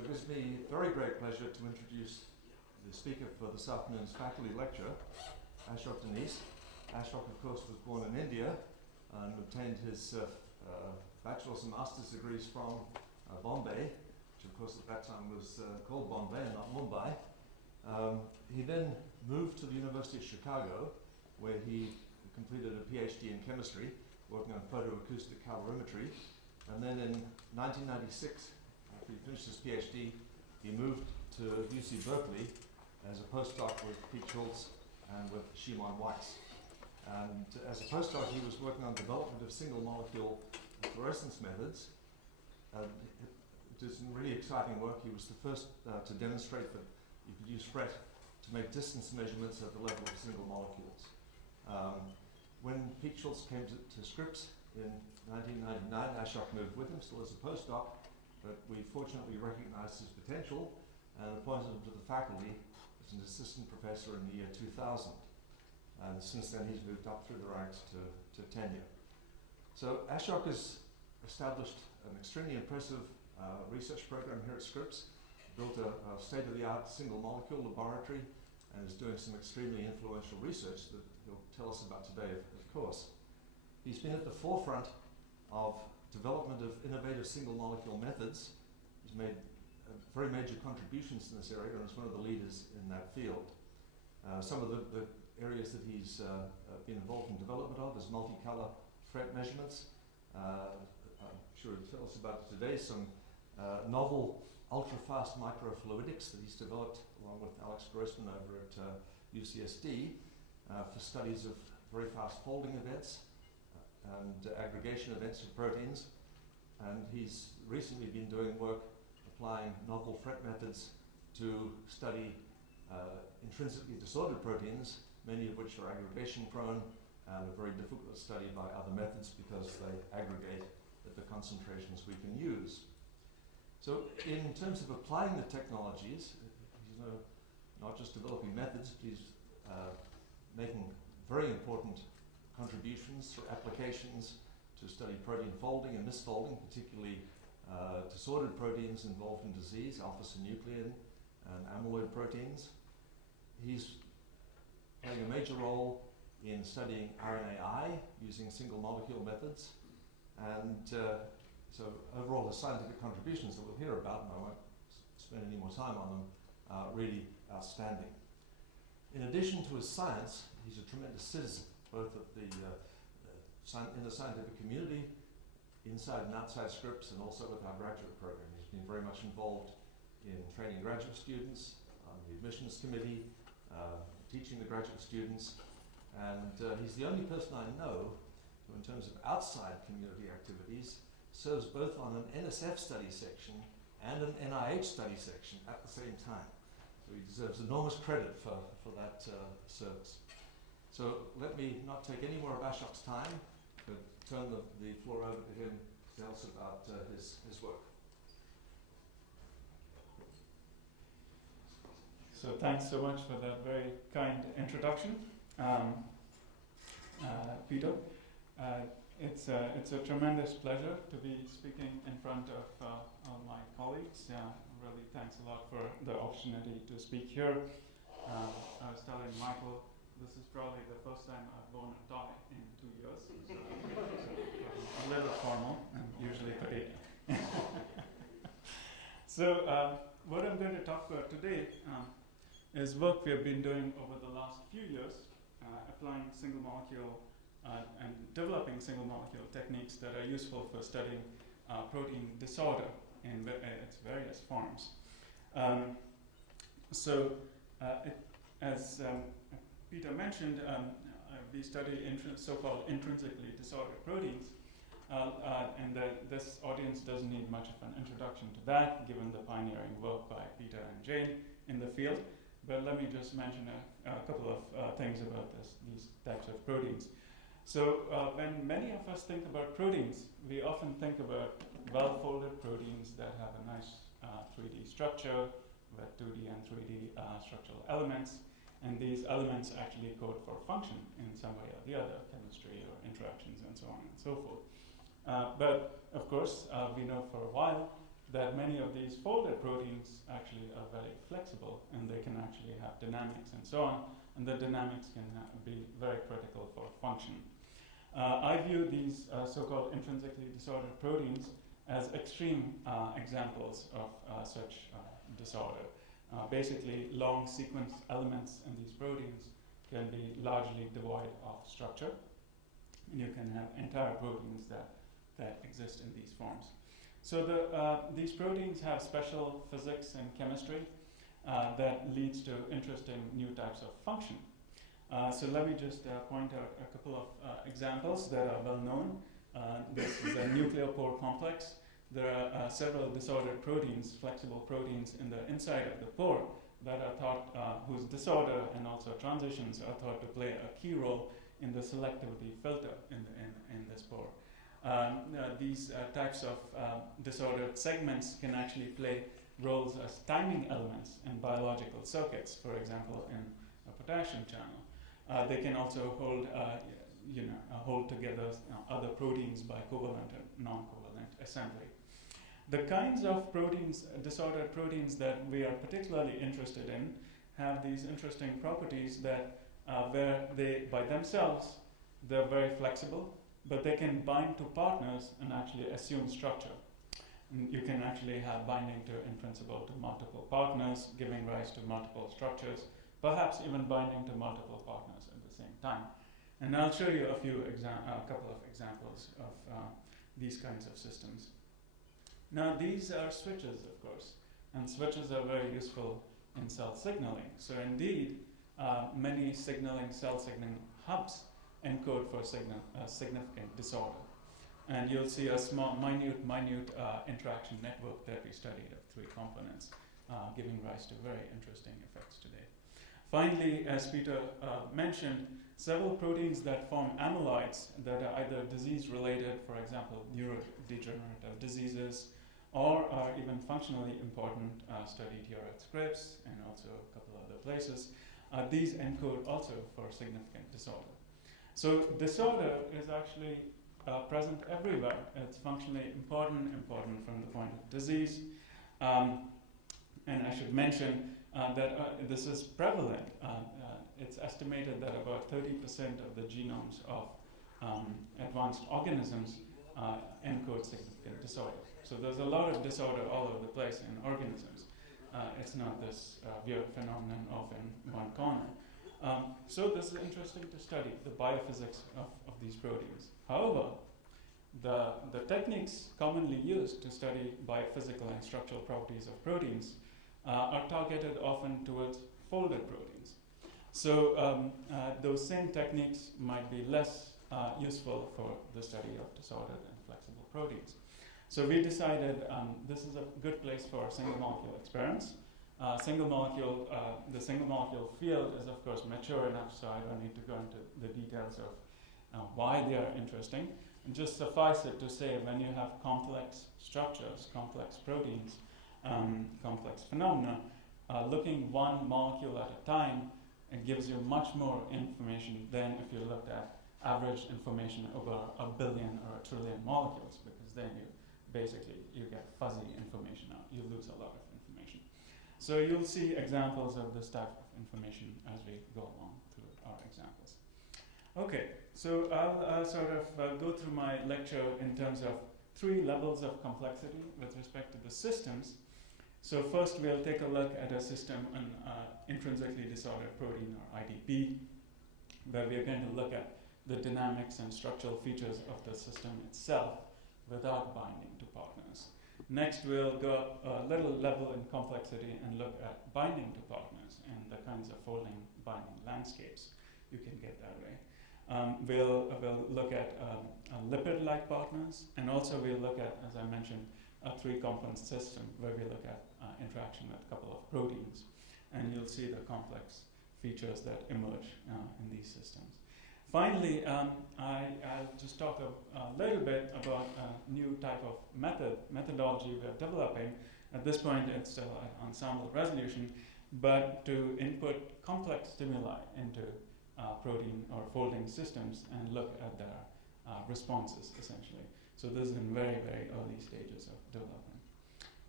So it gives me very great pleasure to introduce the speaker for this afternoon's faculty lecture, Ashok Deniz. Ashok, of course, was born in India and obtained his bachelor's and master's degrees from Bombay, which of course at that time was called Bombay and not Mumbai. He then moved to the University of Chicago, where he completed a PH.D. in chemistry, working on photoacoustic calorimetry. And then in 1996, after he finished his PH.D., he moved to UC Berkeley as a postdoc with Pete Schultz and with Shimon Weiss. And as a postdoc, he was working on development of single molecule fluorescence methods. It is really exciting work. He was the first to demonstrate that you could use FRET to make distance measurements at the level of single molecules. When Pete Schultz came to Scripps in 1999, Ashok moved with him, still as a postdoc, but we fortunately recognized his potential and appointed him to the faculty as an assistant professor in the year 2000. And since then, he's moved up through the ranks to tenure. So Ashok has established an extremely impressive research program here at Scripps, built a state-of-the-art single molecule laboratory, and is doing some extremely influential research that he'll tell us about today, of course. He's been at the forefront of development of innovative single molecule methods. He's made very major contributions in this area and is one of the leaders in that field. Some of the areas that he's been involved in development of is multicolor FRET measurements. I'm sure he'll tell us about today some novel ultra-fast microfluidics that he's developed along with Alex Grossman over at UCSD for studies of very fast folding events and aggregation events of proteins. And he's recently been doing work applying novel FRET methods to study intrinsically disordered proteins, many of which are aggregation prone and are very difficult to study by other methods because they aggregate at the concentrations we can use. So in terms of applying the technologies, he's not just developing methods, but he's making very important contributions through applications to study protein folding and misfolding, particularly disordered proteins involved in disease, alpha-synuclein and amyloid proteins. He's playing a major role in studying RNAi using single molecule methods. And so overall, the scientific contributions that we'll hear about, and I won't spend any more time on them, are really outstanding. In addition to his science, he's a tremendous citizen, both at in the scientific community, inside and outside Scripps, and also with our graduate program. He's been very much involved in training graduate students, on the admissions committee, teaching the graduate students, and he's the only person I know who, in terms of outside community activities, serves both on an NSF study section and an NIH study section at the same time. So he deserves enormous credit for that service. So let me not take any more of Ashok's time, but turn the floor over to him to tell us about his work. So thanks so much for that very kind introduction, Peter. It's a tremendous pleasure to be speaking in front of all my colleagues. Really thanks a lot for the opportunity to speak here. I was telling Michael, this is probably the first time I've worn a tie in 2 years. So a little formal, and usually pretty. So what I'm going to talk about today is work we have been doing over the last few years, applying single molecule and developing single molecule techniques that are useful for studying protein disorder in its various forms. As Peter mentioned, we study so-called intrinsically disordered proteins, and this audience doesn't need much of an introduction to that, given the pioneering work by Peter and Jane in the field. But let me just mention a couple of things about these types of proteins. So when many of us think about proteins, we often think about well-folded proteins that have a nice 3D structure with 2D and 3D structural elements. And these elements actually code for function in some way or the other, chemistry or interactions and so on and so forth. But of course, we know for a while that many of these folded proteins actually are very flexible, and they can actually have dynamics and so on, and the dynamics can be very critical for function. I view these so-called intrinsically disordered proteins as extreme examples of such disorder. Basically, long sequence elements in these proteins can be largely devoid of structure, and you can have entire proteins that exist in these forms. So these proteins have special physics and chemistry that leads to interesting new types of function. So let me just point out a couple of examples that are well known. This is a nucleopore complex. There are several disordered proteins, flexible proteins in the inside of the pore that are thought, whose disorder and also transitions are thought to play a key role in the selectivity filter in this pore. These types of disordered segments can actually play roles as timing elements in biological circuits, for example, in a potassium channel. They can also hold together other proteins by covalent and non-covalent assembly. The kinds of proteins, disordered proteins that we are particularly interested in have these interesting properties that where they, by themselves, they're very flexible, but they can bind to partners and actually assume structure. And you can actually have binding to, in principle, to multiple partners, giving rise to multiple structures, perhaps even binding to multiple partners at the same time. And I'll show you a couple of examples of these kinds of systems. Now, these are switches, of course, and switches are very useful in cell signaling. So indeed, many cell signaling hubs encode for significant disorder. And you'll see a small, minute interaction network that we studied of 3 components, giving rise to very interesting effects today. Finally, as Peter mentioned, several proteins that form amyloids that are either disease-related, for example, neurodegenerative diseases, or are even functionally important, studied here at Scripps and also a couple other places. These encode also for significant disorder. So disorder is actually present everywhere. It's functionally important from the point of disease. And I should mention that this is prevalent. It's estimated that about 30% of the genomes of advanced organisms encode significant disorder. So there's a lot of disorder all over the place in organisms. It's not this weird phenomenon off in one corner. So this is interesting to study, the biophysics of these proteins. However, the techniques commonly used to study biophysical and structural properties of proteins are targeted often towards folded proteins. So those same techniques might be less useful for the study of disordered and flexible proteins. So we decided this is a good place for single molecule experiments. The single molecule field is of course mature enough, so I don't need to go into the details of why they are interesting. And just suffice it to say, when you have complex structures, complex proteins, complex phenomena, looking one molecule at a time, it gives you much more information than if you looked at average information over a billion or a trillion molecules, because then you get fuzzy information out. You lose a lot of information. So you'll see examples of this type of information as we go along through our examples. Okay, so I'll go through my lecture in terms of 3 levels of complexity with respect to the systems. So first we'll take a look at a system, an intrinsically disordered protein, or IDP, where we're going to look at the dynamics and structural features of the system itself without binding to partners. Next, we'll go up a little level in complexity and look at binding to partners and the kinds of folding binding landscapes you can get that way. We'll look at lipid-like partners, and also we'll look at, as I mentioned, a 3-component system where we look at interaction with a couple of proteins, and you'll see the complex features that emerge in these systems. Finally, I'll just talk a little bit about a new type of methodology we're developing. At this point, it's still at ensemble resolution, but to input complex stimuli into protein or folding systems and look at their responses, essentially. So this is in very, very early stages of development.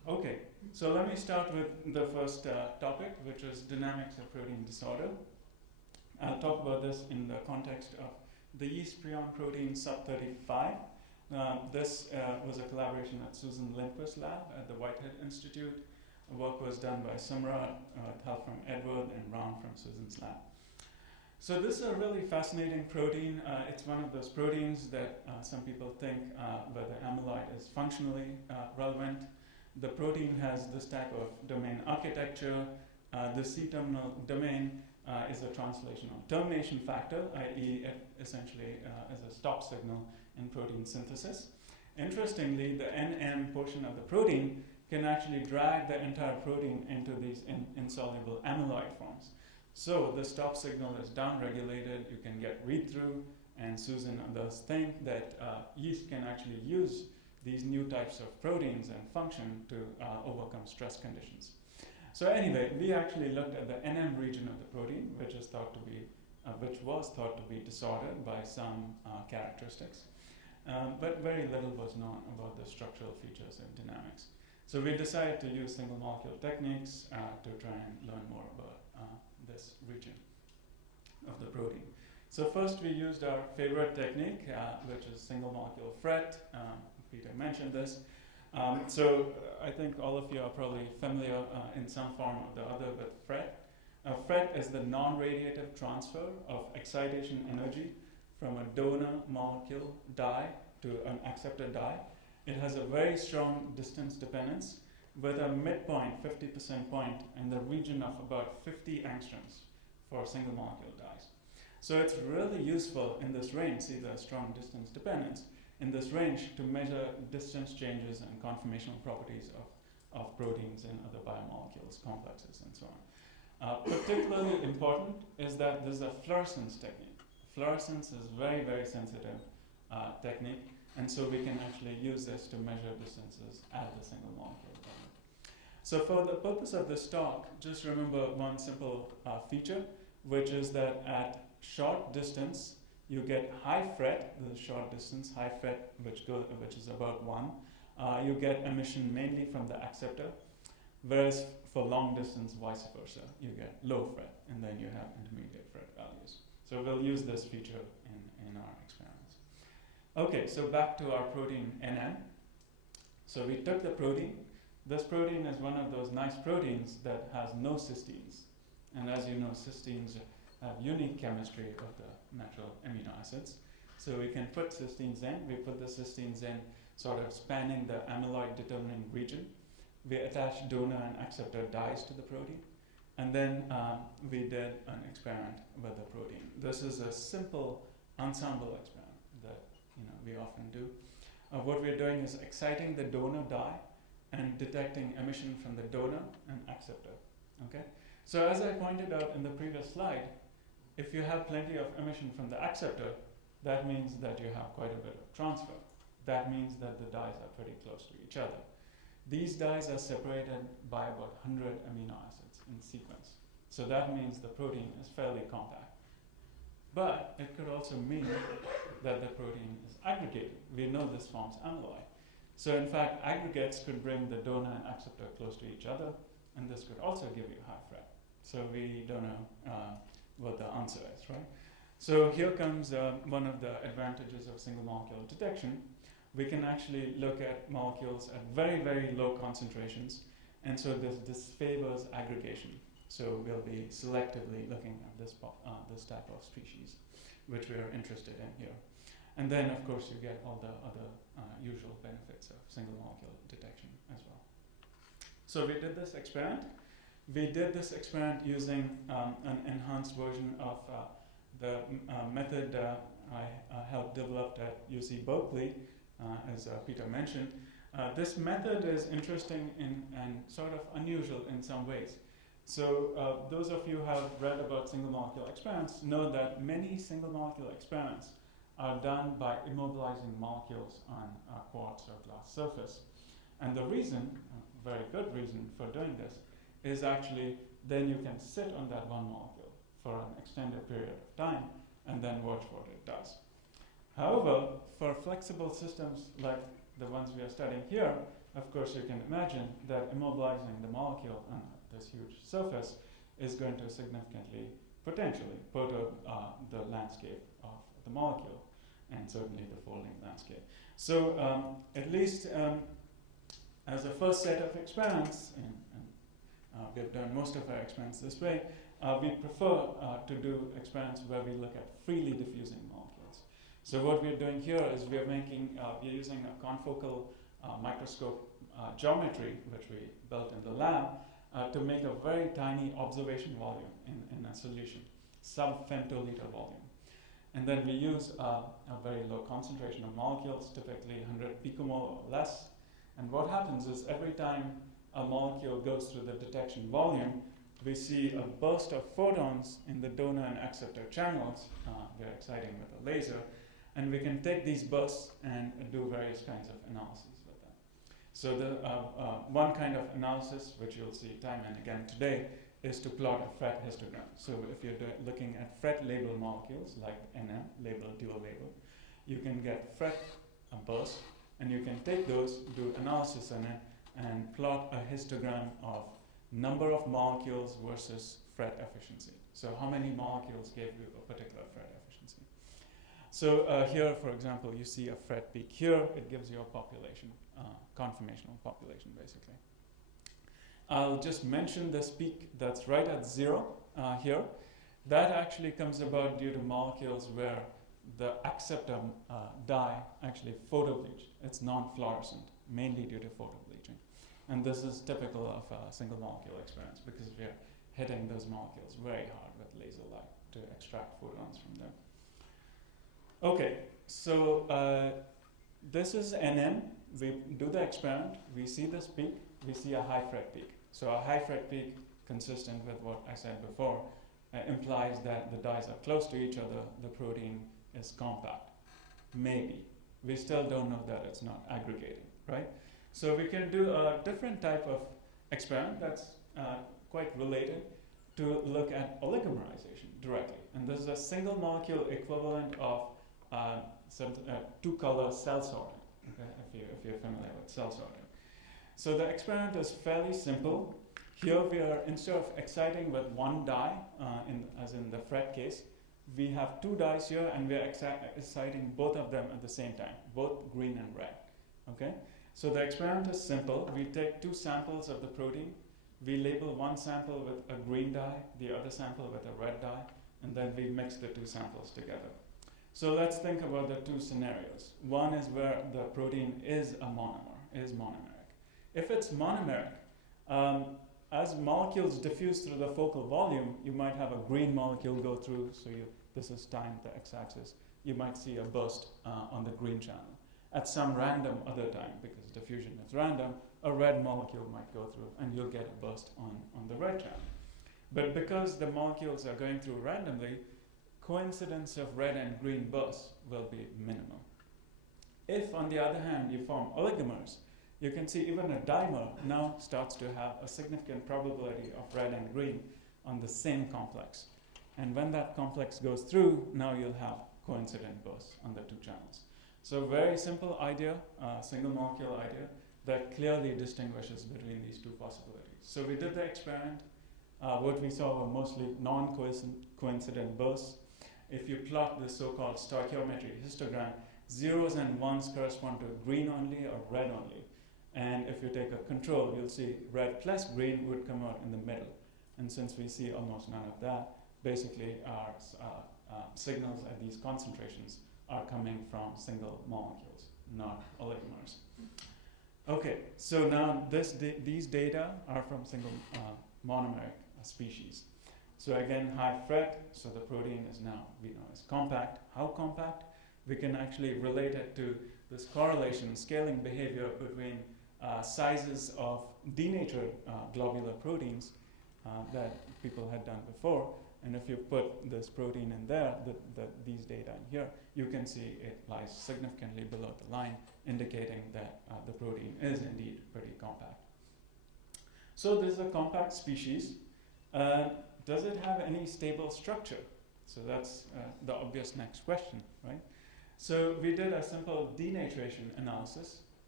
Okay, so let me start with the first topic, which is dynamics of protein disorder. I'll talk about this in the context of the yeast prion protein sub-35. This was a collaboration at Susan Lindquist's lab at the Whitehead Institute. Work was done by Sumra, with help from Edward, and Ron from Susan's lab. So this is a really fascinating protein. It's one of those proteins that some people think whether amyloid is functionally relevant. The protein has this type of domain architecture. The C-terminal domain is a translational termination factor, i.e. it essentially is a stop signal in protein synthesis. Interestingly, the NM portion of the protein can actually drag the entire protein into these insoluble amyloid forms. So the stop signal is downregulated, you can get read-through, and Susan does think that yeast can actually use these new types of proteins and function to overcome stress conditions. So anyway, we actually looked at the NM region of the protein, which was thought to be disordered by some characteristics, but very little was known about the structural features and dynamics. So we decided to use single molecule techniques to try and learn more about this region of the protein. So first we used our favorite technique, which is single molecule FRET. Peter mentioned this. So I think all of you are probably familiar in some form or the other with FRET. FRET is the non-radiative transfer of excitation energy from a donor molecule dye to an acceptor dye. It has a very strong distance dependence with a midpoint, 50% point, in the region of about 50 angstroms for single molecule dyes. So it's really useful in this range, see the strong distance dependence, in this range to measure distance changes and conformational properties of proteins and other biomolecules, complexes, and so on. Particularly important is that this is a fluorescence technique. Fluorescence is very, very sensitive technique, and so we can actually use this to measure distances at the single molecule level. So for the purpose of this talk, just remember one simple feature, which is that at short distance, you get high FRET, the short distance, high FRET, which is about 1. You get emission mainly from the acceptor, whereas for long distance, vice versa, you get low FRET, and then you have intermediate FRET values. So we'll use this feature in our experiments. Okay, so back to our protein NM. So we took the protein. This protein is one of those nice proteins that has no cysteines. And as you know, cysteines have unique chemistry of the natural amino acids. So we can put cysteines in. We put the cysteines in sort of spanning the amyloid determining region. We attach donor and acceptor dyes to the protein. And then we did an experiment with the protein. This is a simple ensemble experiment that we often do. What we're doing is exciting the donor dye and detecting emission from the donor and acceptor. Okay? So as I pointed out in the previous slide, if you have plenty of emission from the acceptor, that means that you have quite a bit of transfer. That means that the dyes are pretty close to each other. These dyes are separated by about 100 amino acids in sequence. So that means the protein is fairly compact. But it could also mean that the protein is aggregated. We know this forms amyloid. So in fact, aggregates could bring the donor and acceptor close to each other, and this could also give you high FRET. So we don't know what the answer is, right? So here comes one of the advantages of single molecule detection. We can actually look at molecules at very, very low concentrations, and so this disfavors aggregation. So we'll be selectively looking at this type of species, which we are interested in here. And then, of course, you get all the other usual benefits of single molecule detection as well. So we did this experiment. We did this experiment using an enhanced version of the method I helped develop at UC Berkeley, as Peter mentioned. This method is interesting and sort of unusual in some ways. So those of you who have read about single molecule experiments know that many single molecule experiments are done by immobilizing molecules on a quartz or glass surface. And the reason, a very good reason for doing this, is actually then you can sit on that one molecule for an extended period of time and then watch what it does. However, for flexible systems like the ones we are studying here, of course, you can imagine that immobilizing the molecule on this huge surface is going to significantly, potentially, perturb the landscape of the molecule, and certainly the folding landscape. So at least as a first set of experiments, and we've done most of our experiments this way, we prefer to do experiments where we look at freely diffusing molecules. So what we're doing here is we're using a confocal microscope geometry, which we built in the lab, to make a very tiny observation volume in a solution, sub-femtoliter volume. And then we use a very low concentration of molecules, typically 100 picomole or less. And what happens is every time a molecule goes through the detection volume, we see a burst of photons in the donor and acceptor channels. We're exciting with a laser. And we can take these bursts and do various kinds of analyses with them. So the one kind of analysis, which you'll see time and again today, is to plot a FRET histogram. So if you're looking at FRET label molecules, like NM, label, dual label, you can get FRET bursts, and you can take those, do analysis on it, and plot a histogram of number of molecules versus FRET efficiency. So how many molecules gave you a particular FRET efficiency? So here, for example, you see a FRET peak here. It gives you a population, conformational population, basically. I'll just mention this peak that's right at 0 here. That actually comes about due to molecules where the acceptor dye actually photobleached. It's non-fluorescent, mainly due to photobleaching. And this is typical of single molecule experiments because we're hitting those molecules very hard with laser light to extract photons from them. Okay, so this is NM. We do the experiment, we see this peak, we see a high FRET peak. So a high FRET peak, consistent with what I said before, implies that the dyes are close to each other, the protein is compact. Maybe. We still don't know that it's not aggregating, right? So we can do a different type of experiment that's quite related to look at oligomerization directly. And this is a single molecule equivalent of two-color cell sorting, okay, if you're familiar with cell sorting. So the experiment is fairly simple. Here we are, instead of exciting with one dye, as in the FRET case, we have two dyes here and we are exciting both of them at the same time, both green and red. Okay? So the experiment is simple. We take two samples of the protein. We label one sample with a green dye, the other sample with a red dye, and then we mix the two samples together. So let's think about the two scenarios. One is where the protein is a monomer, is monomeric. If it's monomeric, as molecules diffuse through the focal volume, you might have a green molecule go through, so this is time, the x-axis. You might see a burst on the green channel. At some random other time, because diffusion is random, a red molecule might go through and you'll get a burst on the red channel. But because the molecules are going through randomly, coincidence of red and green bursts will be minimal. If, on the other hand, you form oligomers, you can see even a dimer now starts to have a significant probability of red and green on the same complex. And when that complex goes through, now you'll have coincident bursts on the two channels. So very simple idea, single molecule idea, that clearly distinguishes between these two possibilities. So we did the experiment. What we saw were mostly non-coincident bursts. If you plot the so-called stoichiometry histogram, zeros and ones correspond to green only or red only. And if you take a control, you'll see red plus green would come out in the middle. And since we see almost none of that, basically our signals at these concentrations are coming from single molecules, not oligomers. Okay, so now these data are from single monomeric species. So again, high FRET, so the protein is now, we know, is compact. How compact? We can actually relate it to this correlation, scaling behavior between sizes of denatured globular proteins that people had done before. And if you put this protein in there, these data in here, you can see it lies significantly below the line, indicating that the protein is indeed pretty compact. So this is a compact species. Does it have any stable structure? So that's the obvious next question, right? So we did a simple denaturation analysis.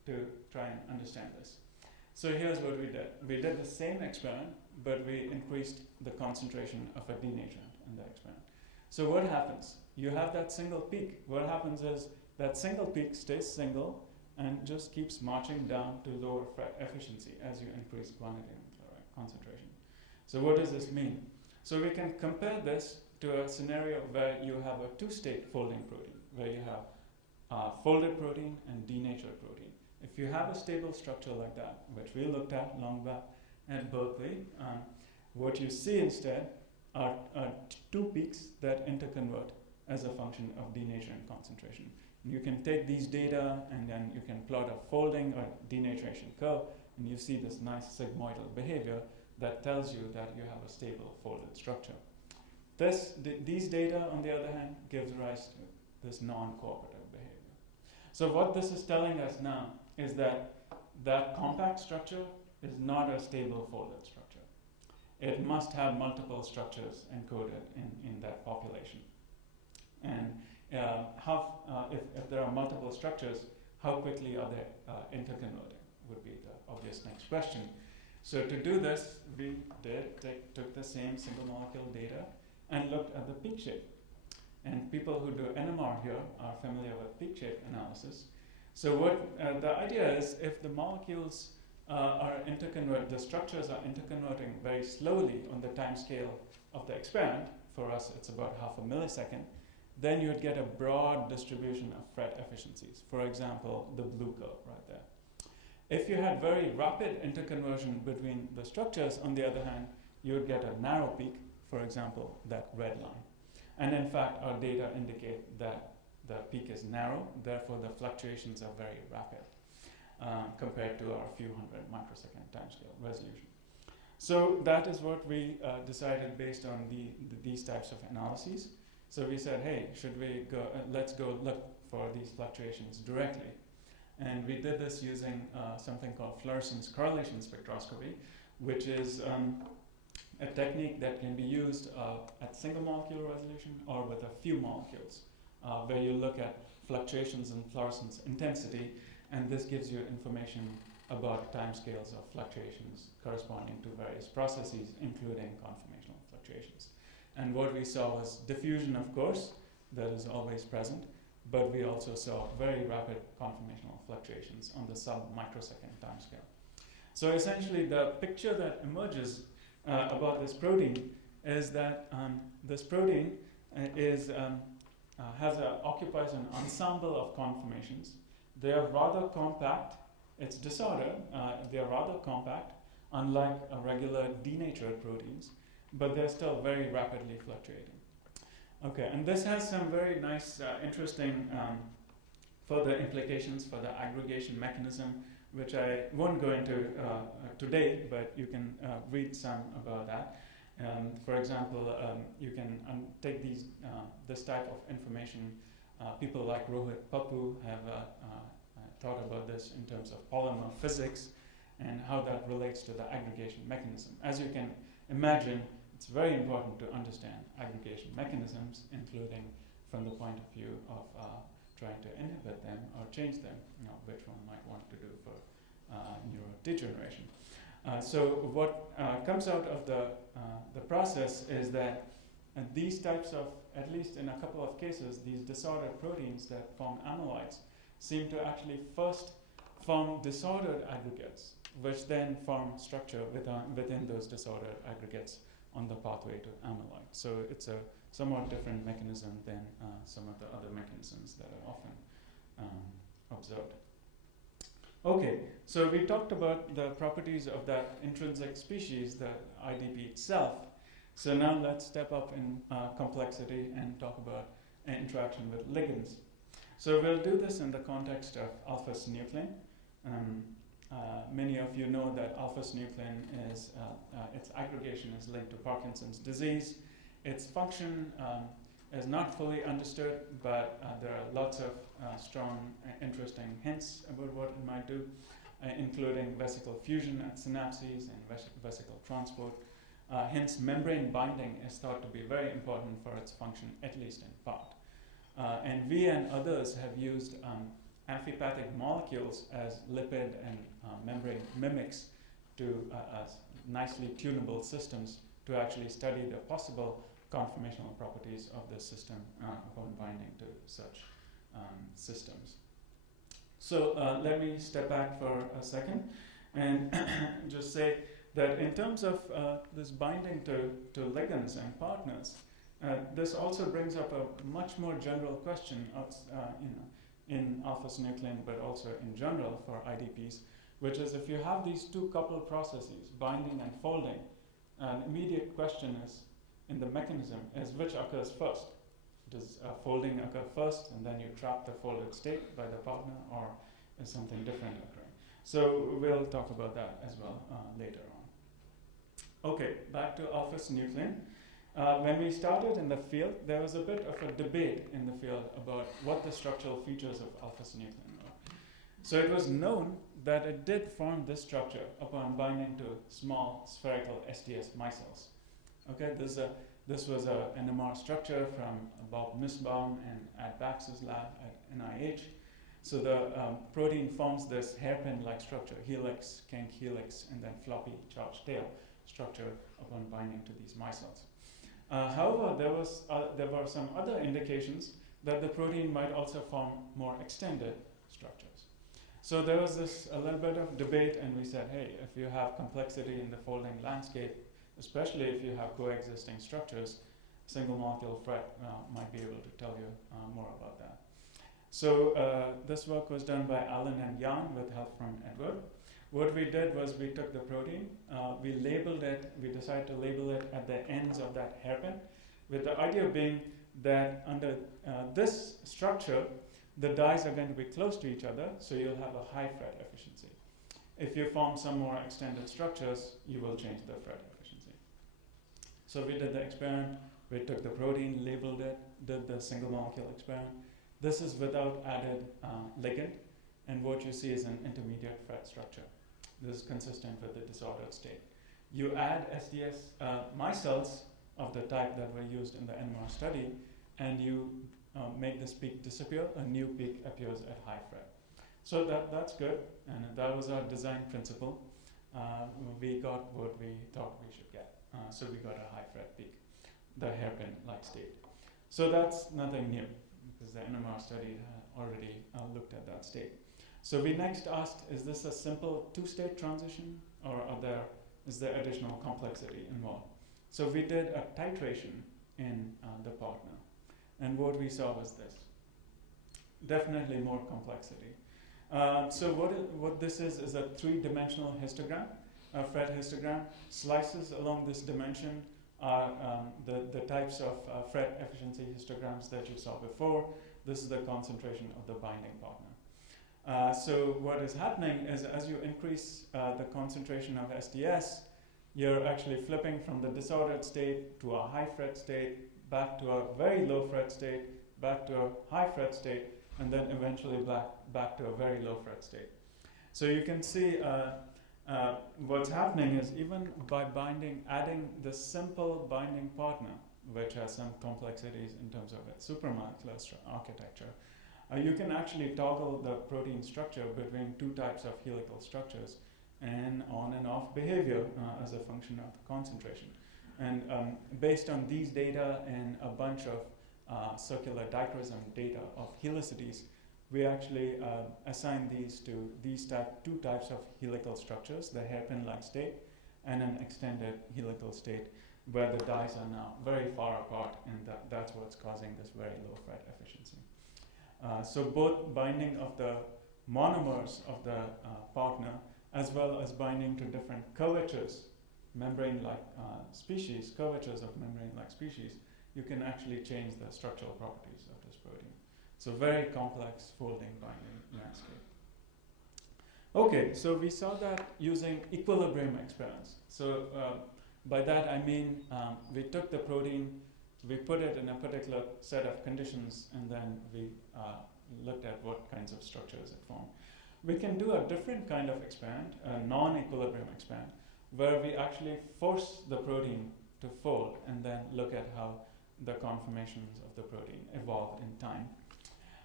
to try and understand this. So here's what we did. We did the same experiment, but we increased the concentration of a denaturant in the experiment. So what happens? You have that single peak. What happens is that single peak stays single and just keeps marching down to lower FRET efficiency as you increase guanidine chloride concentration. So what does this mean? So we can compare this to a scenario where you have a two-state folding protein, where you have folded protein and denatured protein. If you have a stable structure like that, which we looked at long back at Berkeley, what you see instead are two peaks that interconvert as a function of denaturant concentration. You can take these data and then you can plot a folding or denaturation curve, and you see this nice sigmoidal behavior that tells you that you have a stable folded structure. These data, on the other hand, gives rise to this non-cooperative behavior. So what this is telling us now is that that compact structure is not a stable folded structure. It must have multiple structures encoded in that population. And if there are multiple structures, how quickly are they interconverting would be the obvious next question. So to do this, we took the same single molecule data and looked at the peak shape. And people who do NMR here are familiar with peak shape analysis. So what the idea is, if the molecules the structures are interconverting very slowly on the time scale of the experiment, for us it's about half a millisecond, then you'd get a broad distribution of FRET efficiencies. For example, the blue curve right there. If you had very rapid interconversion between the structures, on the other hand, you would get a narrow peak, for example, that red line. And in fact, our data indicate that the peak is narrow, therefore the fluctuations are very rapid compared to our few hundred microsecond timescale resolution. So that is what we decided based on these types of analyses. So we said, hey, let's go look for these fluctuations directly. And we did this using something called fluorescence correlation spectroscopy, which is a technique that can be used at single molecule resolution or with a few molecules, where you look at fluctuations in fluorescence intensity, and this gives you information about timescales of fluctuations corresponding to various processes, including conformational fluctuations. And what we saw was diffusion, of course, that is always present, but we also saw very rapid conformational fluctuations on the sub-microsecond timescale. So essentially, the picture that emerges about this protein is that this protein occupies an ensemble of conformations. They are rather compact. It's disordered. They are rather compact, unlike regular denatured proteins, but they're still very rapidly fluctuating. Okay, and this has some very nice, interesting further implications for the aggregation mechanism, which I won't go into today, but you can read some about that. For example, you can take this type of information. People like Rohit Pappu have thought about this in terms of polymer physics and how that relates to the aggregation mechanism. As you can imagine, it's very important to understand aggregation mechanisms, including from the point of view of trying to inhibit them or change them, which one might want to do for neurodegeneration. So what comes out of the process is that these types of, at least in a couple of cases, these disordered proteins that form amyloids seem to actually first form disordered aggregates, which then form structure within those disordered aggregates on the pathway to amyloid. So it's a somewhat different mechanism than some of the other mechanisms that are often observed. Okay, so we talked about the properties of that intrinsic species, the IDP itself. So now let's step up in complexity and talk about interaction with ligands. So we'll do this in the context of alpha-synuclein. Many of you know that alpha-synuclein is, its aggregation is linked to Parkinson's disease. Its function is not fully understood, but there are lots of strong, interesting hints about what it might do, including vesicle fusion at synapses and vesicle transport. Hence, membrane binding is thought to be very important for its function, at least in part. And we and others have used amphipathic molecules as lipid and membrane mimics to nicely tunable systems to actually study the possible conformational properties of the system upon binding to such systems. So let me step back for a second and just say that in terms of this binding to ligands and partners, this also brings up a much more general question in alpha-synuclein, but also in general for IDPs, which is if you have these two coupled processes, binding and folding, an immediate question is, in the mechanism, is which occurs first? Does folding occur first and then you trap the folded state by the partner, or is something different occurring? So we'll talk about that as well later on. Okay, back to alpha-synuclein. When we started in the field, there was a bit of a debate in the field about what the structural features of alpha-synuclein are. So it was known that it did form this structure upon binding to small spherical SDS micelles. Okay, this was a NMR structure from Bob Nussbaum and Ad Bax's lab at NIH. So the protein forms this hairpin-like structure, helix, kink helix, and then floppy charged tail structure upon binding to these micelles. However, there were some other indications that the protein might also form more extended structures. So there was a little bit of debate, and we said, hey, if you have complexity in the folding landscape, especially if you have coexisting structures, single molecule FRET might be able to tell you more about that. So this work was done by Alan and Jan with help from Edward. What we did was we took the protein, we labeled it, we decided to label it at the ends of that hairpin, with the idea being that under this structure, the dyes are going to be close to each other, so you'll have a high FRET efficiency. If you form some more extended structures, you will change the FRET efficiency. So we did the experiment, we took the protein, labeled it, did the single molecule experiment. This is without added ligand, and what you see is an intermediate FRET structure. This is consistent with the disordered state. You add SDS micelles of the type that were used in the NMR study, and you make this peak disappear, a new peak appears at high FRET. So that's good, and that was our design principle. We got what we thought we should get. So we got a high FRET peak, the hairpin-like state. So that's nothing new, because the NMR study already looked at that state. So we next asked, is this a simple two-state transition, or is there additional complexity involved? So we did a titration in the partner, and what we saw was this. Definitely more complexity. So what this is a three-dimensional histogram, a FRET histogram. Slices along this dimension are the types of FRET efficiency histograms that you saw before. This is the concentration of the binding partner. So what is happening is as you increase the concentration of SDS, you're actually flipping from the disordered state to a high FRET state, back to a very low FRET state, back to a high FRET state, and then eventually back to a very low FRET state. So you can see what's happening is even by adding the simple binding partner, which has some complexities in terms of its supramolecular architecture, you can actually toggle the protein structure between two types of helical structures and on and off behavior as a function of the concentration. And based on these data and a bunch of circular dichroism data of helicities, we actually assign these to two types of helical structures, the hairpin-like state and an extended helical state, where the dyes are now very far apart, and that's what's causing this very low FRET efficiency. So both binding of the monomers of the partner, as well as binding to different curvatures, membrane-like species, curvatures of membrane-like species, you can actually change the structural properties of this protein. So very complex folding binding landscape. Okay, so we saw that using equilibrium experiments. So by that I mean we took the protein, we put it in a particular set of conditions, and then we looked at what kinds of structures it formed. We can do a different kind of experiment, a non-equilibrium experiment, where we actually force the protein to fold and then look at how the conformations of the protein evolve in time.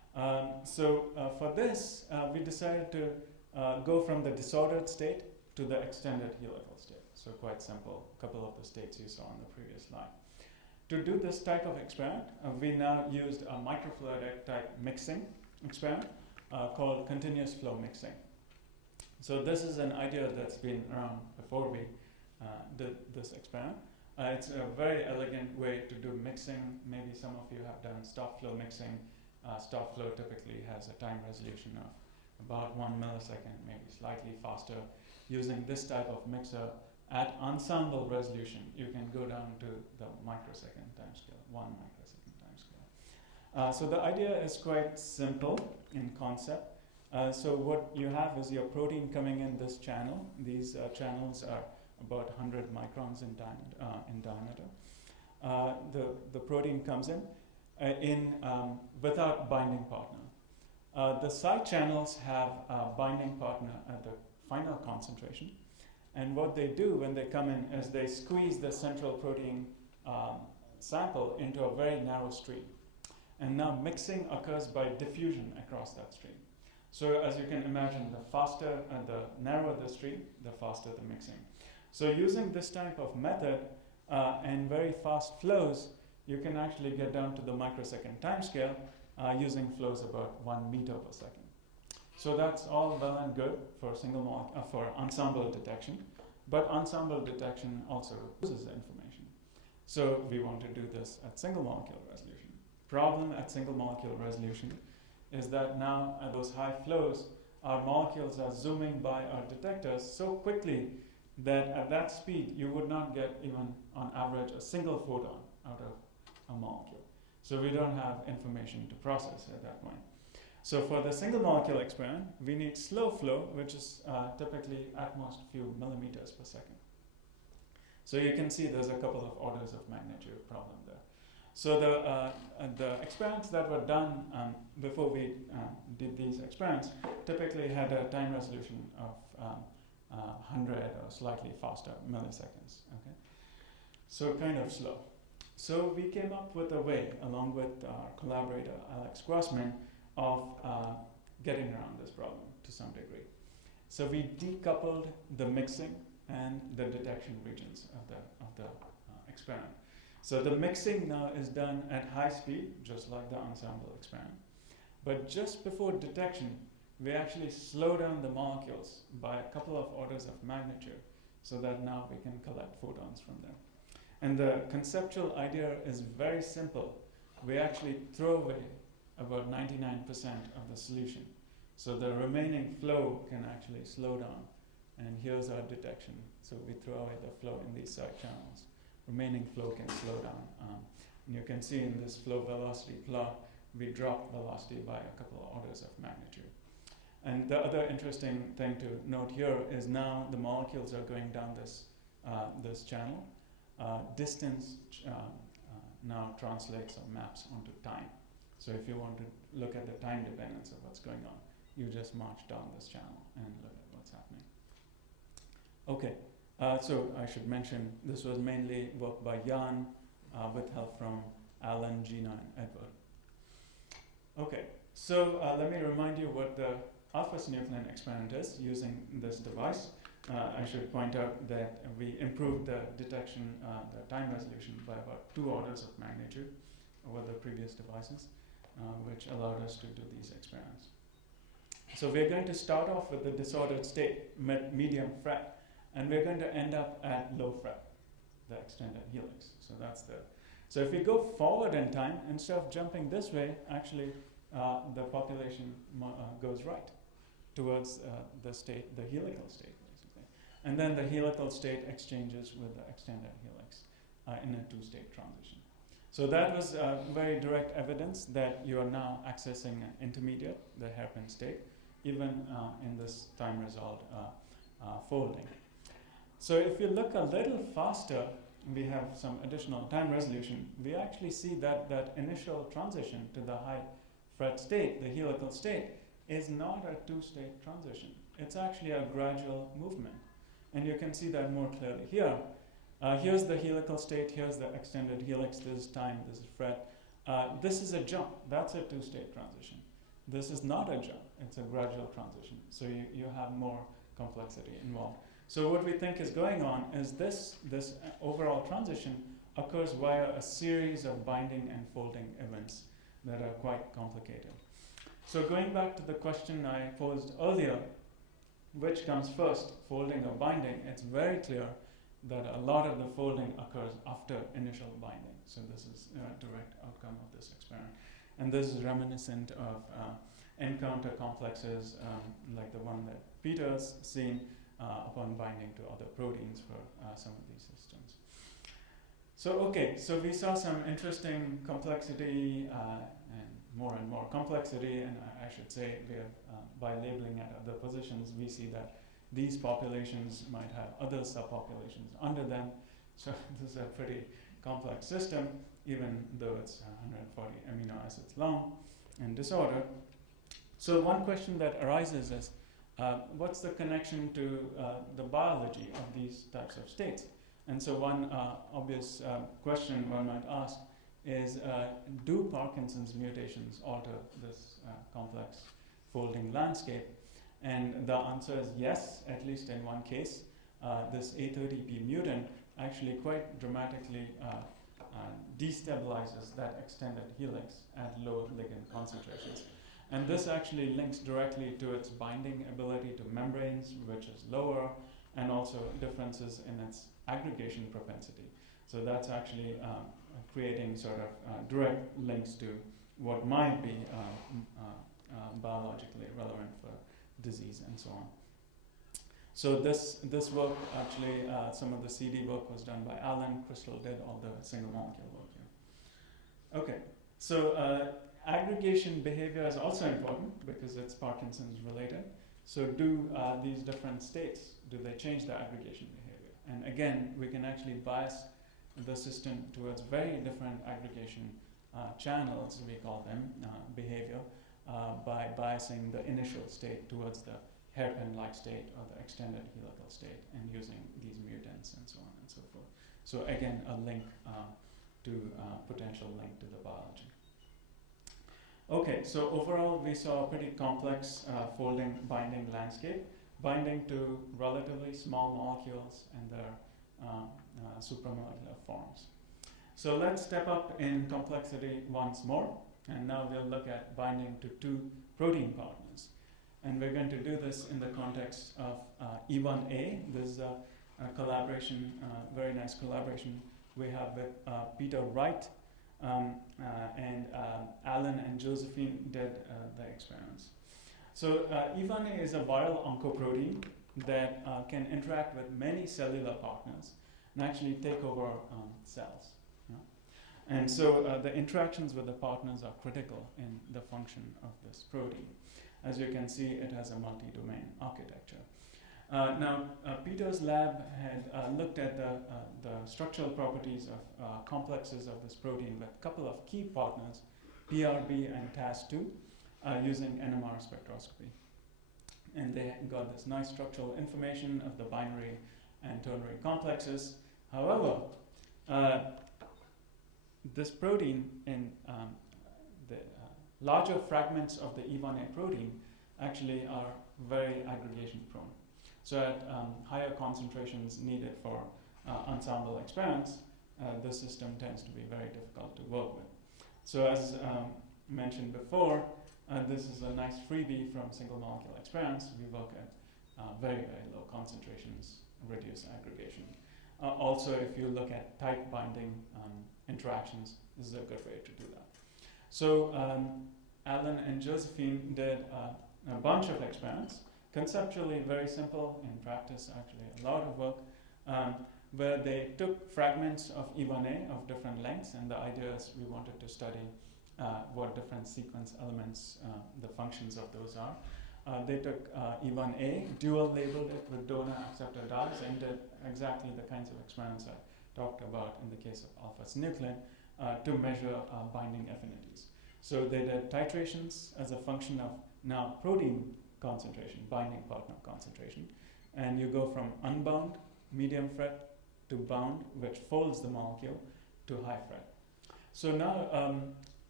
For this, we decided to go from the disordered state to the extended helical state. So quite simple, a couple of the states you saw on the previous slide. To do this type of experiment, we now used a microfluidic type mixing experiment called continuous flow mixing. So this is an idea that's been around before we did this experiment. It's a very elegant way to do mixing. Maybe some of you have done stop flow mixing. Stop flow typically has a time resolution of about 1 millisecond, maybe slightly faster. Using this type of mixer at ensemble resolution, you can go down to the microsecond time scale, 1 microsecond time scale. So the idea is quite simple in concept. So what you have is your protein coming in this channel. These channels are about 100 microns in diameter. The protein comes in without binding partner. The side channels have a binding partner at the final concentration. And what they do when they come in is they squeeze the central protein sample into a very narrow stream. And now mixing occurs by diffusion across that stream. So as you can imagine, the narrower the stream, the faster the mixing. So using this type of method and very fast flows, you can actually get down to the microsecond time scale using flows about 1 meter per second. So that's all well and good for for ensemble detection, but ensemble detection also loses information. So we want to do this at single molecule resolution. Problem at single molecule resolution is that now at those high flows, our molecules are zooming by our detectors so quickly that at that speed you would not get even on average a single photon out of a molecule. So we don't have information to process at that point. So for the single molecule experiment, we need slow flow, which is typically at most a few millimeters per second. So you can see there's a couple of orders of magnitude problem there. So the experiments that were done before we did these experiments typically had a time resolution of 100 or slightly faster milliseconds. Okay, so kind of slow. So we came up with a way, along with our collaborator Alex Grossman, of getting around this problem to some degree. So we decoupled the mixing and the detection regions of the experiment. So the mixing now is done at high speed, just like the ensemble experiment. But just before detection, we actually slow down the molecules by a couple of orders of magnitude so that now we can collect photons from them. And the conceptual idea is very simple. We actually throw away about 99% of the solution. So the remaining flow can actually slow down. And here's our detection. So we throw away the flow in these side channels. Remaining flow can slow down. And you can see in this flow velocity plot, we drop velocity by a couple of orders of magnitude. And the other interesting thing to note here is now the molecules are going down this channel. Distance now translates or maps onto time. So if you want to look at the time dependence of what's going on, you just march down this channel and look at what's happening. Okay, so I should mention this was mainly work by Jan with help from Alan, Gina, and Edward. Okay, so let me remind you what the alpha-synuclein experiment is using this device. I should point out that we improved the detection, the time resolution by about 2 orders of magnitude over the previous devices, which allowed us to do these experiments. So we're going to start off with the disordered state, medium fret, and we're going to end up at low fret, the extended helix. So if we go forward in time, instead of jumping this way, actually the population goes right towards the helical state, basically. And then the helical state exchanges with the extended helix in a 2-state transition. So that was very direct evidence that you are now accessing an intermediate, the hairpin state, even in this time-resolved folding. So if you look a little faster, we have some additional time resolution. We actually see that initial transition to the high fret state, the helical state, is not a 2-state transition. It's actually a gradual movement. And you can see that more clearly here. Here's the helical state, here's the extended helix, this is time, this is fret. This is a jump, that's a 2-state transition. This is not a jump, it's a gradual transition. So you have more complexity involved. So what we think is going on is this overall transition occurs via a series of binding and folding events that are quite complicated. So going back to the question I posed earlier, which comes first, folding or binding, it's very clear that a lot of the folding occurs after initial binding. So this is a direct outcome of this experiment. And this is reminiscent of encounter complexes like the one that Peter's seen upon binding to other proteins for some of these systems. So we saw some interesting complexity and more complexity, and I should say we have, by labeling at other positions, we see that these populations might have other subpopulations under them. So this is a pretty complex system, even though it's 140 amino acids long and disordered. So one question that arises is, what's the connection to the biology of these types of states? And so one obvious question one might ask is, do Parkinson's mutations alter this complex folding landscape? And the answer is yes, at least in one case. This A30P mutant actually quite dramatically destabilizes that extended helix at low ligand concentrations. And this actually links directly to its binding ability to membranes, which is lower, and also differences in its aggregation propensity. So that's actually creating sort of direct links to what might be biologically relevant for disease and so on. So this work actually, some of the CD work was done by Alan. Crystal did all the single molecule work here. Okay, so aggregation behavior is also important because it's Parkinson's related. So do these different states, do they change the aggregation behavior? And again, we can actually bias the system towards very different aggregation channels, we call them, behavior, by biasing the initial state towards the hairpin-like state or the extended helical state and using these mutants and so on and so forth. So again, a link potential link to the biology. Okay, so overall we saw a pretty complex folding binding landscape, binding to relatively small molecules and their supramolecular forms. So let's step up in complexity once more, and now we'll look at binding to two protein partners. And we're going to do this in the context of E1A. This is a collaboration, very nice collaboration we have with Peter Wright, and Alan and Josephine did the experiments. So E1A is a viral oncoprotein that can interact with many cellular partners and actually take over cells. And so the interactions with the partners are critical in the function of this protein. As you can see, it has a multi-domain architecture. Now, Peter's lab had looked at the structural properties of complexes of this protein with a couple of key partners, PRB and TAS2, using NMR spectroscopy. And they got this nice structural information of the binary and ternary complexes. However, this protein in the larger fragments of the E1A protein actually are very aggregation prone. So at higher concentrations needed for ensemble experiments, the system tends to be very difficult to work with. So as mentioned before, this is a nice freebie from single molecule experiments. We work at very, very low concentrations, reduce aggregation. Also, if you look at tight binding interactions, this is a good way to do that. So Alan and Josephine did a bunch of experiments, conceptually very simple, in practice actually a lot of work, where they took fragments of E1A of different lengths, and the idea is we wanted to study what different sequence elements, the functions of those are. They took E1A, dual labeled it with donor acceptor dyes, and did exactly the kinds of experiments I talked about in the case of alpha-synuclein to measure binding affinities. So they did titrations as a function of now protein concentration, binding partner concentration, and you go from unbound, medium fret, to bound, which folds the molecule, to high fret. So now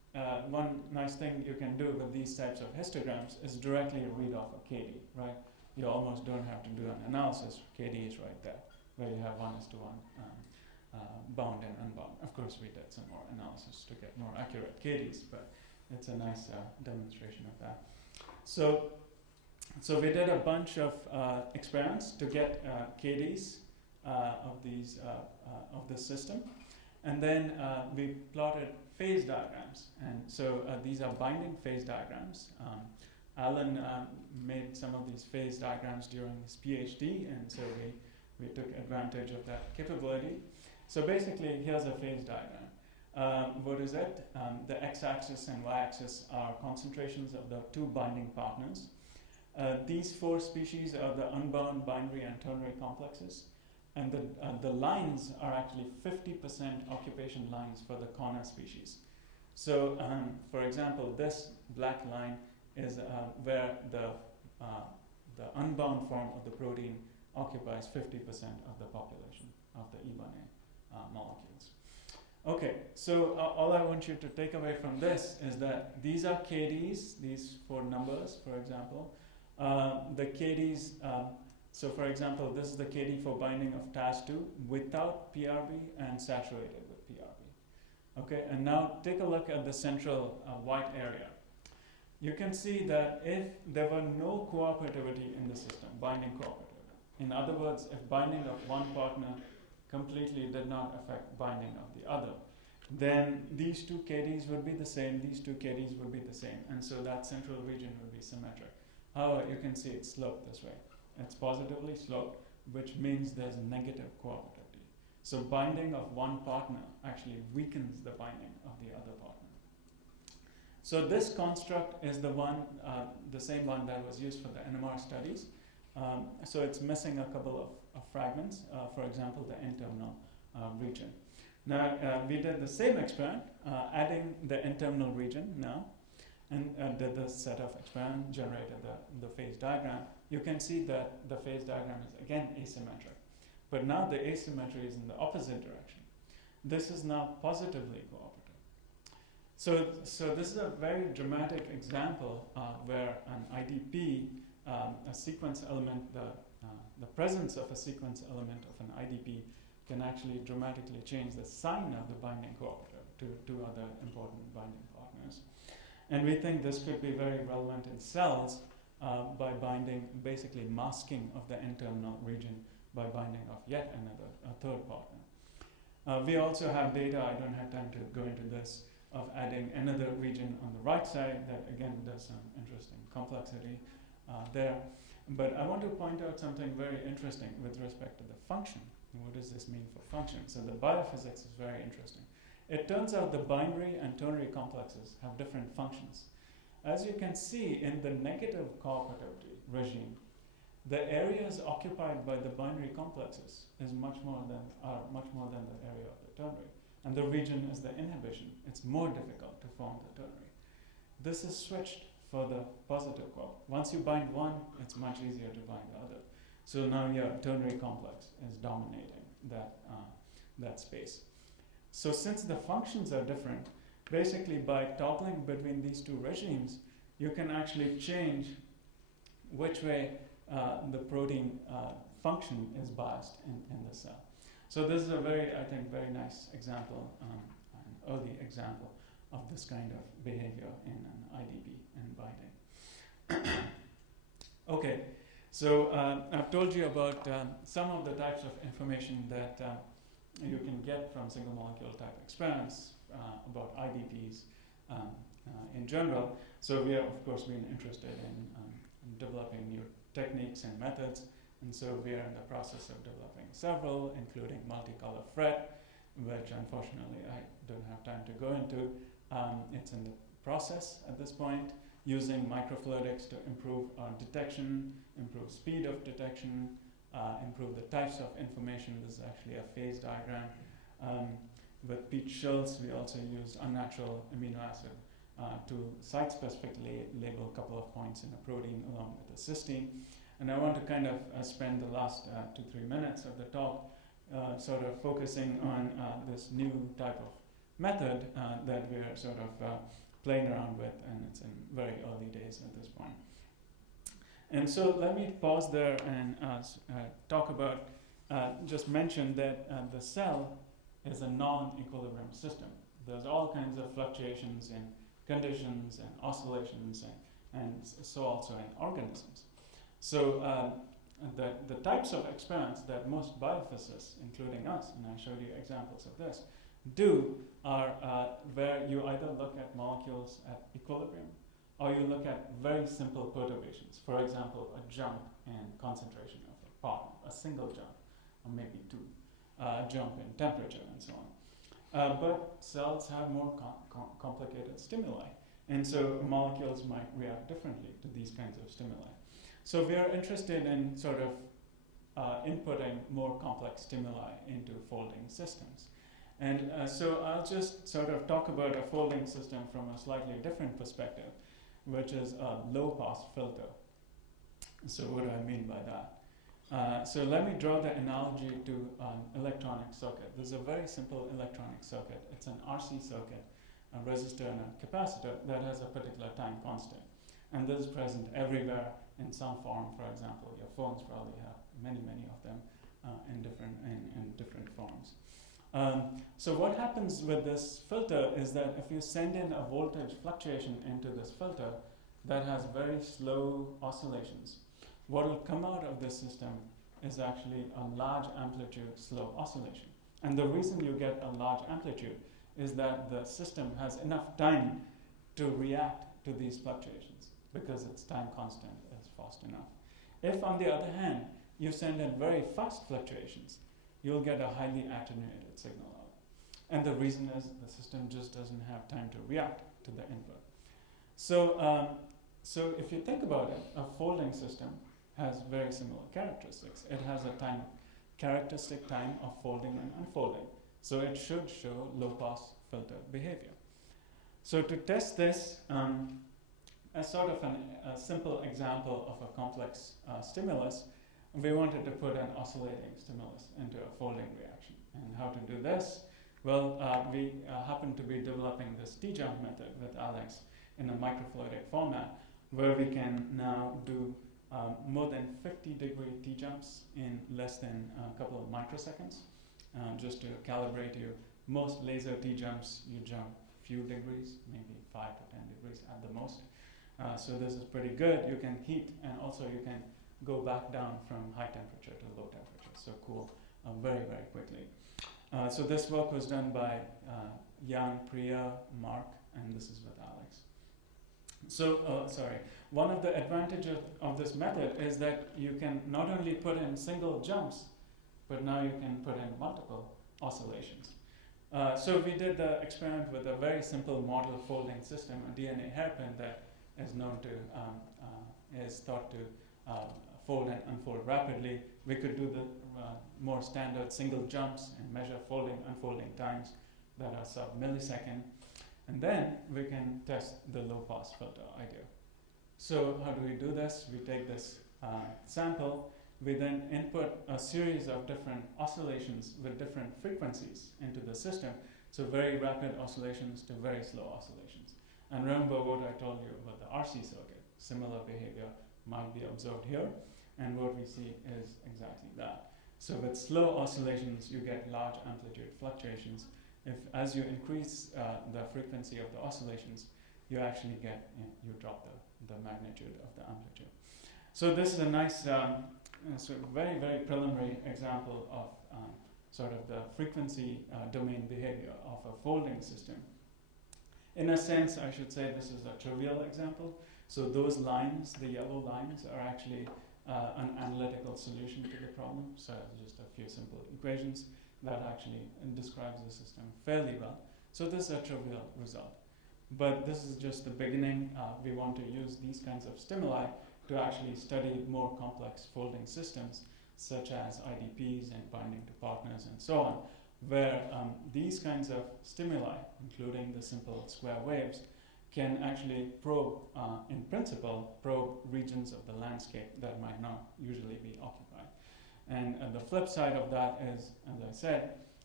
one nice thing you can do with these types of histograms is directly read off a KD, right? You almost don't have to do an analysis. KD is right there, where you have 1:1 bound and unbound. Of course, we did some more analysis to get more accurate KDs, but it's a nice demonstration of that. So we did a bunch of experiments to get KDs of these of the system, and then we plotted phase diagrams. And so these are binding phase diagrams. Alan made some of these phase diagrams during his PhD, and so we took advantage of that capability. So basically, here's a phase diagram. What is it? The x-axis and y-axis are concentrations of the two binding partners. These four species are the unbound binary and ternary complexes, and the lines are actually 50% occupation lines for the corner species. So, for example, this black line is where the unbound form of the protein occupies 50% of the population of the E1A molecules. Okay, so all I want you to take away from this is that these are KDs, these four numbers, for example. The KDs, so for example, this is the KD for binding of TAS2 without PRB and saturated with PRB. Okay, and now take a look at the central white area. You can see that if there were no cooperativity in the system, binding cooperativity, in other words, if binding of one partner completely did not affect binding of the other, then these two KDs would be the same, these two KDs would be the same, and so that central region would be symmetric. However, you can see it's sloped this way. It's positively sloped, which means there's negative cooperativity. So binding of one partner actually weakens the binding of the other partner. So this construct is the one, the same one that was used for the NMR studies. So it's missing a couple of fragments, for example, the N-terminal region. Now, we did the same experiment, adding the N-terminal region now, and did this set of experiments, generated the phase diagram. You can see that the phase diagram is again asymmetric. But now the asymmetry is in the opposite direction. This is now positively cooperative. So this is a very dramatic example where an IDP, a sequence element, the presence of a sequence element of an IDP can actually dramatically change the sign of the binding cooperative to two other important binding partners. And we think this could be very relevant in cells by binding, basically masking of the N-terminal region by binding of yet another, a third partner. We also have data, I don't have time to go into this, of adding another region on the right side that again does some interesting complexity there. But I want to point out something very interesting with respect to the function. What does this mean for function? So the biophysics is very interesting. It turns out the binary and ternary complexes have different functions. As you can see in the negative cooperativity regime, the areas occupied by the binary complexes is much more than the area of the ternary. And the region is the inhibition. It's more difficult to form the ternary. This is switched for the positive co. Once you bind one, it's much easier to bind the other. So now your ternary complex is dominating that space. So since the functions are different, basically by toggling between these two regimes, you can actually change which way the protein function is biased in the cell. So this is a very nice example, an early example of this kind of behavior in an IDP and binding. Okay, so I've told you about some of the types of information that you can get from single molecule type experiments about IDPs in general. So we have, of course, been interested in developing new techniques and methods, and so we are in the process of developing several, including multicolor FRET, which unfortunately I don't have time to go into. It's in the process at this point, using microfluidics to improve detection, improve speed of detection, improve the types of information. This is actually a phase diagram. With Pete Schultz, we also use unnatural amino acid to site-specifically label a couple of points in a protein along with a cysteine. And I want to kind of spend the last 2-3 minutes of the talk sort of focusing on this new type of method that we are sort of playing around with, and it's in very early days at this point. And so let me pause there and talk about, just mention that the cell is a non-equilibrium system. There's all kinds of fluctuations in conditions and oscillations and so also in organisms. So the types of experiments that most biophysicists, including us, and I showed you examples of this, do are where you either look at molecules at equilibrium or you look at very simple perturbations. For example, a jump in concentration of a partner, a single jump, or maybe two, jump in temperature and so on. But cells have more complicated stimuli, and so molecules might react differently to these kinds of stimuli. So we are interested in sort of inputting more complex stimuli into folding systems. And so I'll just sort of talk about a folding system from a slightly different perspective, which is a low-pass filter. So what do I mean by that? So let me draw the analogy to an electronic circuit. This is a very simple electronic circuit. It's an RC circuit, a resistor and a capacitor that has a particular time constant. And this is present everywhere in some form. For example, your phones probably have many of them in different forms. So what happens with this filter is that if you send in a voltage fluctuation into this filter that has very slow oscillations, what will come out of this system is actually a large amplitude slow oscillation. And the reason you get a large amplitude is that the system has enough time to react to these fluctuations because its time constant is fast enough. If, on the other hand, you send in very fast fluctuations, you'll get a highly attenuated signal out. And the reason is the system just doesn't have time to react to the input. So if you think about it, a folding system has very similar characteristics. It has a characteristic time of folding and unfolding. So it should show low-pass filter behavior. So to test this, as sort of a simple example of a complex stimulus, we wanted to put an oscillating stimulus into a folding reaction. And how to do this? Well, we happen to be developing this T-jump method with Alex in a microfluidic format where we can now do more than 50-degree T-jumps in less than a couple of microseconds. Just to calibrate you, most laser T-jumps, you jump few degrees, maybe 5 to 10 degrees at the most. So this is pretty good. You can heat, and also you can go back down from high temperature to low temperature, so cool very quickly. So this work was done by Jan, Priya, Mark, and this is with Alex. So, one of the advantages of this method is that you can not only put in single jumps, but now you can put in multiple oscillations. So we did the experiment with a very simple model folding system, a DNA hairpin that is known to, is thought to fold and unfold rapidly. We could do the more standard single jumps and measure folding, unfolding times that are sub-millisecond. And then we can test the low-pass filter idea. So how do we do this? We take this sample. We then input a series of different oscillations with different frequencies into the system. So very rapid oscillations to very slow oscillations. And remember what I told you about the RC circuit. Similar behavior might be observed here. And what we see is exactly that. So with slow oscillations, you get large amplitude fluctuations. As you increase the frequency of the oscillations, you actually get, you drop the magnitude of the amplitude. So this is a nice, sort of very preliminary example of sort of the frequency domain behavior of a folding system. In a sense, I should say this is a trivial example. So those lines, the yellow lines, are actually an analytical solution to the problem. So just a few simple equations that actually describes the system fairly well. So this is a trivial result. But this is just the beginning. We want to use these kinds of stimuli to actually study more complex folding systems, such as IDPs and binding to partners and so on, where these kinds of stimuli, including the simple square waves, can actually probe, in principle, probe regions of the landscape that might not usually be occupied. And the flip side of that is, as I said,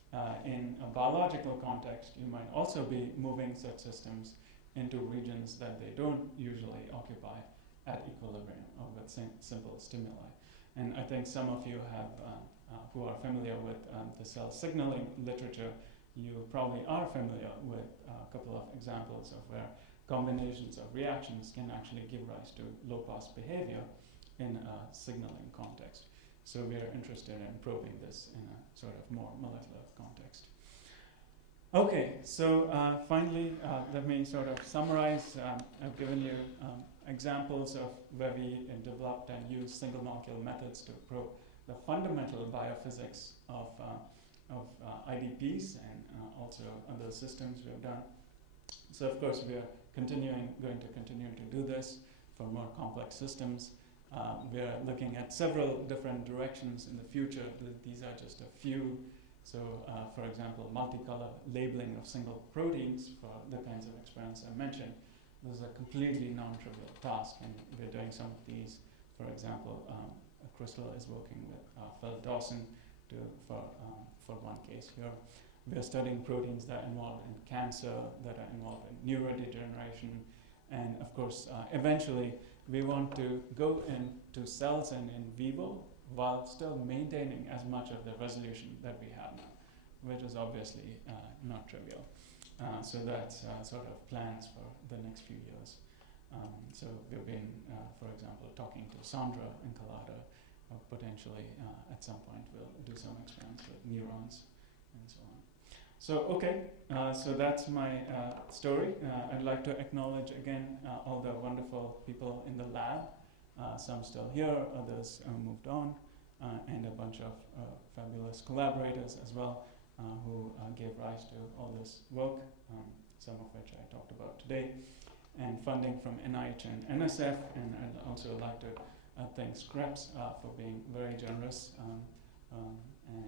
in a biological context, you might also be moving such systems into regions that they don't usually occupy at equilibrium or with simple stimuli. And I think some of you have, who are familiar with the cell signaling literature, you probably are familiar with a couple of examples of where combinations of reactions can actually give rise to low-pass behavior in a signaling context. So we are interested in probing this in a sort of more molecular context. Okay, so finally, let me sort of summarize. I've given you examples of where we developed and used single molecule methods to probe the fundamental biophysics of IDPs and also other systems we have done. So of course we are going to continue to do this for more complex systems. We are looking at several different directions in the future. These are just a few. So for example, multicolor labeling of single proteins for the kinds of experiments I mentioned. This is a completely non-trivial task, and we're doing some of these. For example, Crystal is working with Phil Dawson for one case here. We are studying proteins that are involved in cancer, that are involved in neurodegeneration, and of course, eventually, we want to go into cells and in vivo while still maintaining as much of the resolution that we have now, which is obviously not trivial. So that's sort of plans for the next few years. So we've been, for example, talking to Sandra in Colada. Potentially, at some point, we'll do some experiments with neurons and so on. So, okay, so that's my story. I'd like to acknowledge again all the wonderful people in the lab. Some still here, others moved on, and a bunch of fabulous collaborators as well who gave rise to all this work, some of which I talked about today, and funding from NIH and NSF, and I'd also like to thank Scripps for being very generous and